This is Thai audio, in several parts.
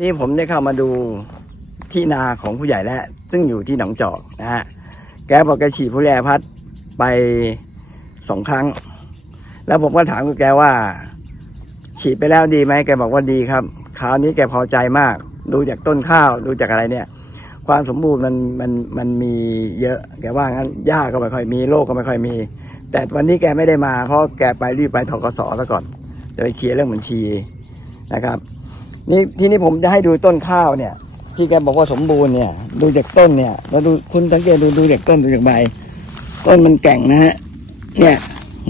นี่ผมได้เข้ามาดูที่นาของผู้ใหญ่แล้ว ซึ่งอยู่ที่หนองจอกนะฮะ แกบอกแกฉีดผู้แลพัดไปสองครั้ง แล้วผมก็ถามกับแกว่า ฉีดไปแล้วดีไหมแกบอกว่าดีครับ คราวนี้แกพอใจมาก ดูจากต้นข้าวดูจากอะไรเนี่ย ความสมบูรณ์มันมันมันมีเยอะ แกว่างั้นหญ้าก็ไม่ค่อยมีโรคก็ไม่ค่อยมี แต่วันนี้แกไม่ได้มาเพราะแกไปรีบไปทกสซะก่อน จะไปเคลียร์เรื่องบัญชีนะครับ นี่ทีนี้ผมจะให้ดูต้นข้าวเนี่ย ที่แกบอกว่าสมบูรณ์เนี่ย ดูจากต้นเนี่ยแล้วดูคุณสังเกตดูดูจากต้นดูจากใบ ต้นมันแก่งนะฮะเนี่ย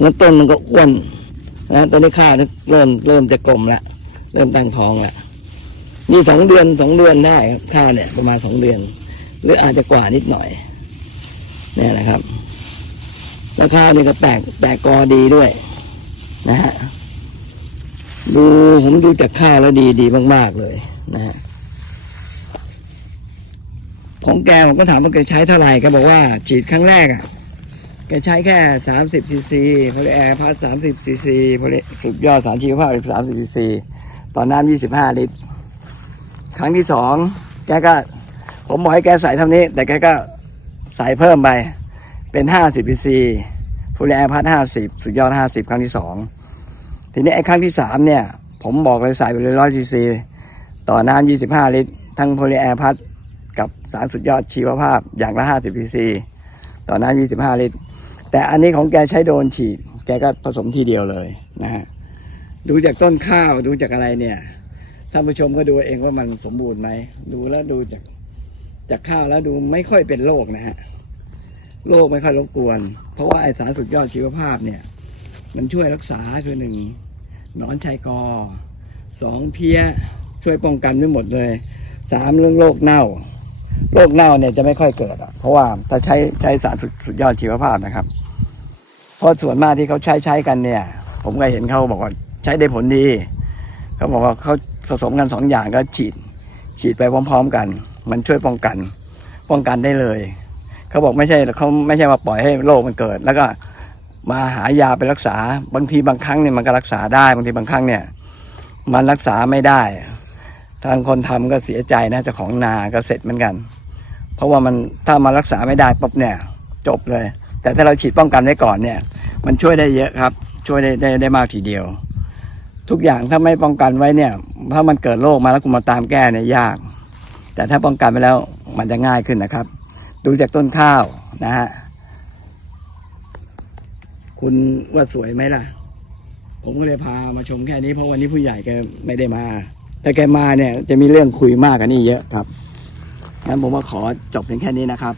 แล้วต้นมันก็อ้วนนะตอนนี้ข้าวเริ่มเริ่มจะกลมละเริ่มตั้งท้องละนี่สองเดือนสองเดือนได้ครับข้าวเนี่ยประมาณสองเดือน หรืออาจจะกว่านิดหน่อยเนี่ยนะครับ แล้วข้าวนี่ก็แตกแตกกอดีด้วยนะฮะ ดูผมดูจากข้าวแล้วดีดีมาก ๆ เลยนะฮะของแกผมก็ถามว่าแกใช้เท่าไหร่แกบอกว่าฉีดครั้งแรกอะแกใช้แค่สามสิบซีซีโพลีแอร์พัดสามสิบซีซีโพลีสุดยอดสารชีวภาพอีกสามสิบซีซีต่อน้ำยี่สิบห้าลิตร ครั้งที่สองแกก็ ผมบอกให้แกใส่เท่านี้ แต่แกก็ใส่เพิ่มไป เป็นห้าสิบซีซีโพลีแอร์พัดห้าสิบสุดยอดห้าสิบครั้งที่สอง ทีนี้ไอ้ครั้งที่สามเนี่ย ผมบอกเลยใส่ไปเลยร้อยซีซีต่อน้ำยี่สิบห้าลิตร ทั้งโพลีแอร์พัดกับสารสุดยอดชีวภาพอย่างละห้าสิบซีซีต่อน้ำยี่สิบห้าลิตร แต่อันนี้ของแกใช้โดนฉีด แกก็ผสมทีเดียวเลยนะฮะดูจากต้นข้าวดูจากอะไรเนี่ยท่านผู้ชมก็ดูเองว่ามันสมบูรณ์ไหมดูแล้วดูจากจากข้าวแล้วดูไม่ค่อยเป็นโรคนะฮะโรคไม่ค่อยรบกวน เพราะว่าไอสารสุดยอดชีวภาพเนี่ย มันช่วยรักษาคือหนึ่ง หนอนชายกอสองเพี้ยช่วยป้องกันได้หมดเลยสามเรื่องโรคเน่าโรคเน่าเนี่ยจะไม่ค่อยเกิดอะ เพราะว่าถ้าใช้ใช้สารสุดสุดยอดชีวภาพนะครับ เพราะส่วนมากที่เขาใช้ใช้กันเนี่ย ผมก็เห็นเขาบอกว่าใช้ได้ผลดีเขาบอกว่าเขาผสมกันสองอย่างก็ฉีด ฉีดไปพร้อม ๆ กัน มันช่วยป้องกัน ป้องกันได้เลย เขาบอกไม่ใช่เขาไม่ใช่มาปล่อยให้โรคมันเกิด แล้วก็ มาหายาไปรักษา บางทีบางครั้งเนี่ยมันก็รักษาได้ บางทีบางครั้งเนี่ย มันรักษาไม่ได้ ทางคนทำก็เสียใจนะเจ้าของนาก็เสร็จเหมือนกัน เพราะว่ามันถ้ามารักษาไม่ได้ปุ๊บเนี่ย จบเลย แต่ถ้าเราฉีดป้องกันไว้ก่อนเนี่ย มันช่วยได้เยอะครับ ช่วยได้ได้ได้มากทีเดียว ทุกอย่างถ้าไม่ป้องกันไว้เนี่ย ถ้ามันเกิดโรคมาแล้วคุณมาตามแก้เนี่ยยาก แต่ถ้าป้องกันไปแล้วมันจะง่ายขึ้นนะครับ ดูจากต้นข้าวนะฮะ คุณว่าสวยไหมล่ะ ผมก็เลยพามาชมแค่นี้เพราะวันนี้ผู้ใหญ่แกไม่ได้มา แต่แกมาเนี่ยจะมีเรื่องคุยมากกว่านี้เยอะครับงั้นผมว่าขอจบเพียงแค่นี้นะครับ